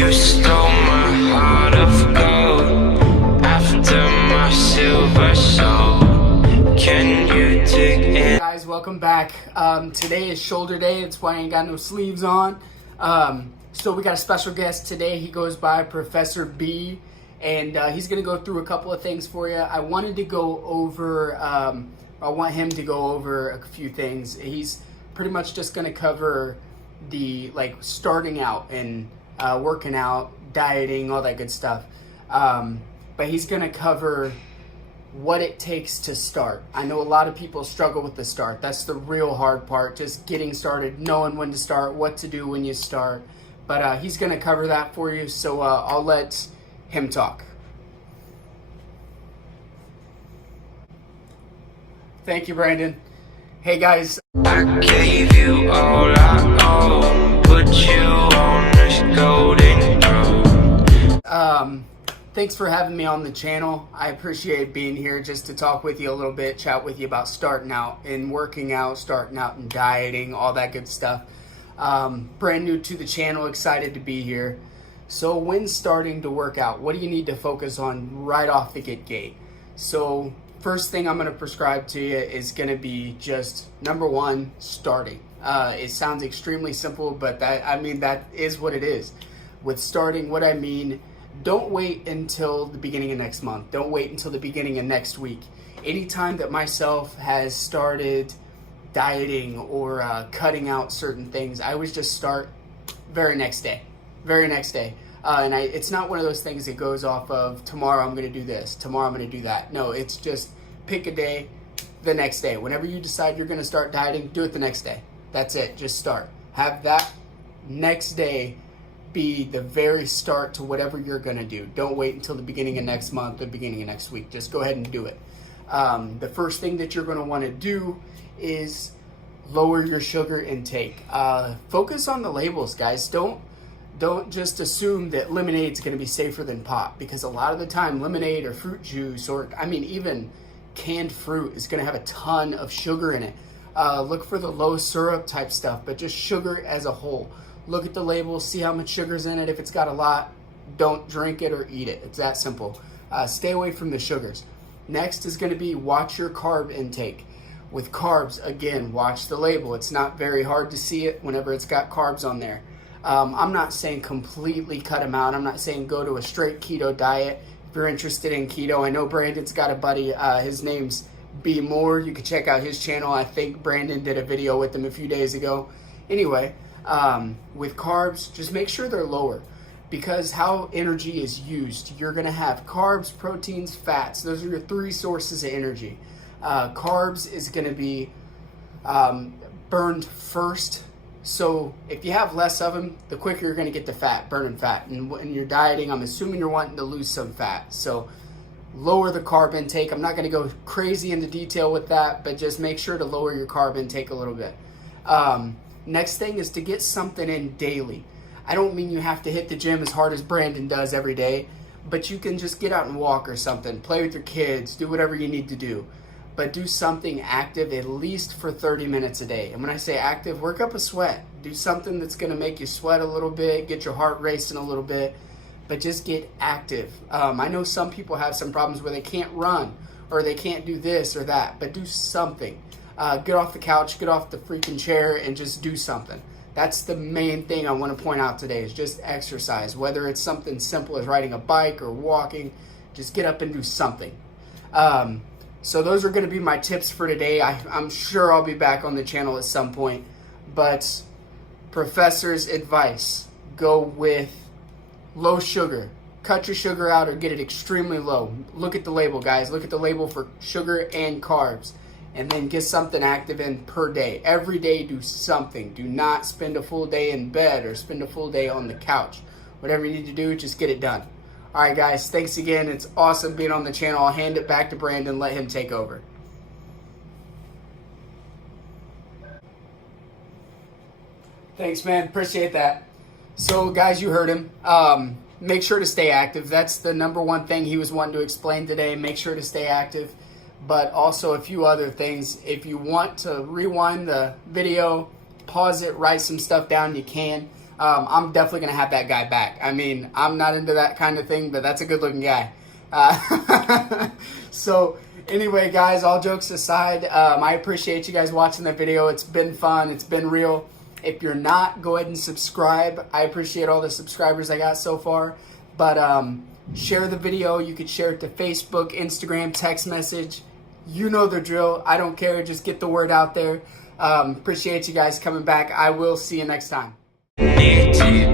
You stole my heart of gold after my silver soul. Can you dig in? Hey guys, welcome back. Today is shoulder day. That's why I ain't got no sleeves on. So we got a special guest today. He goes by Professor B, and he's going to go through a couple of things for you. I wanted to go over, I want him to go over a few things. He's pretty much just going to cover the, starting out and working out, dieting, all that good stuff. But he's going to cover what it takes to start. I know a lot of people struggle with the start. That's the real hard part, just getting started, knowing when to start, what to do when you start. But he's going to cover that for you, so I'll let him talk. Thank you, Brandon. Hey, guys. I gave you all I own, put you on this golden throne. Thanks for having me on the channel. I appreciate being here just to talk with you a little bit, chat with you about starting out and working out, starting out and dieting, all that good stuff. Brand new to the channel, excited to be here. So when starting to work out, what do you need to focus on right off the gate? So first thing I'm going to prescribe to you is going to be just number one, starting. It sounds extremely simple, but that is what it is. With starting, what I mean, don't wait until the beginning of next month. Don't wait until the beginning of next week. Anytime that myself has started dieting or cutting out certain things, I always just start very next day. And it's not one of those things that goes off of tomorrow I'm going to do this, tomorrow I'm going to do that. No, it's just pick a day, the next day. Whenever you decide you're going to start dieting, do it the next day. That's it. Just start. Have that next day be the very start to whatever you're going to do. Don't wait until the beginning of next month, the beginning of next week. Just go ahead and do it. The first thing that you're going to want to do is lower your sugar intake. Focus on the labels, guys. Don't just assume that lemonade is going to be safer than pop, because a lot of the time lemonade or fruit juice, or even canned fruit, is going to have a ton of sugar in it. Look for the low syrup type stuff, but just sugar as a whole. Look at the label, see how much sugar's in it. If it's got a lot, don't drink it or eat it. It's that simple. Stay away from the sugars. Next is going to be watch your carb intake. With carbs, again, watch the label. It's not very hard to see it whenever it's got carbs on there. I'm not saying completely cut them out. I'm not saying go to a straight keto diet. If you're interested in keto, I know Brandon's got a buddy. His name's B Moore. You can check out his channel. I think Brandon did a video with him a few days ago. Anyway, with carbs, just make sure they're lower, because how energy is used, you're going to have carbs, proteins, fats. Those are your three sources of energy. Carbs is going to be burned first. So if you have less of them, the quicker you're going to get to fat, burning fat. And when you're dieting, I'm assuming you're wanting to lose some fat. So lower the carb intake. I'm not going to go crazy into detail with that, but just make sure to lower your carb intake a little bit. Next thing is to get something in daily. I don't mean you have to hit the gym as hard as Brandon does every day, but you can just get out and walk or something, play with your kids, do whatever you need to do. But do something active at least for 30 minutes a day. And when I say active, work up a sweat. Do something that's going to make you sweat a little bit, get your heart racing a little bit, but just get active. I know some people have some problems where they can't run or they can't do this or that, but do something. Get off the couch, get off the freaking chair, and just do something. That's the main thing I want to point out today, is just exercise. Whether it's something simple as riding a bike or walking, just get up and do something. So those are going to be my tips for today. I'm sure I'll be back on the channel at some point. But Professor's advice, go with low sugar. Cut your sugar out or get it extremely low. Look at the label, guys. Look at the label for sugar and carbs. And then get something active in per day. Every day, do something. Do not spend a full day in bed or spend a full day on the couch. Whatever you need to do, just get it done. All right, guys, thanks again. It's awesome being on the channel. I'll hand it back to Brandon, let him take over. Thanks, man. Appreciate that. So, guys, you heard him. Make sure to stay active. That's the number one thing he was wanting to explain today. Make sure to stay active. But also a few other things. If you want to rewind the video, pause it, write some stuff down, you can. I'm definitely going to have that guy back. I mean, I'm not into that kind of thing, but that's a good looking guy. So anyway, guys, all jokes aside, I appreciate you guys watching the video. It's been fun. It's been real. If you're not, go ahead and subscribe. I appreciate all the subscribers I got so far. But share the video. You could share it to Facebook, Instagram, text message. You know the drill. I don't care. Just get the word out there. Appreciate you guys coming back. I will see you next time. Need to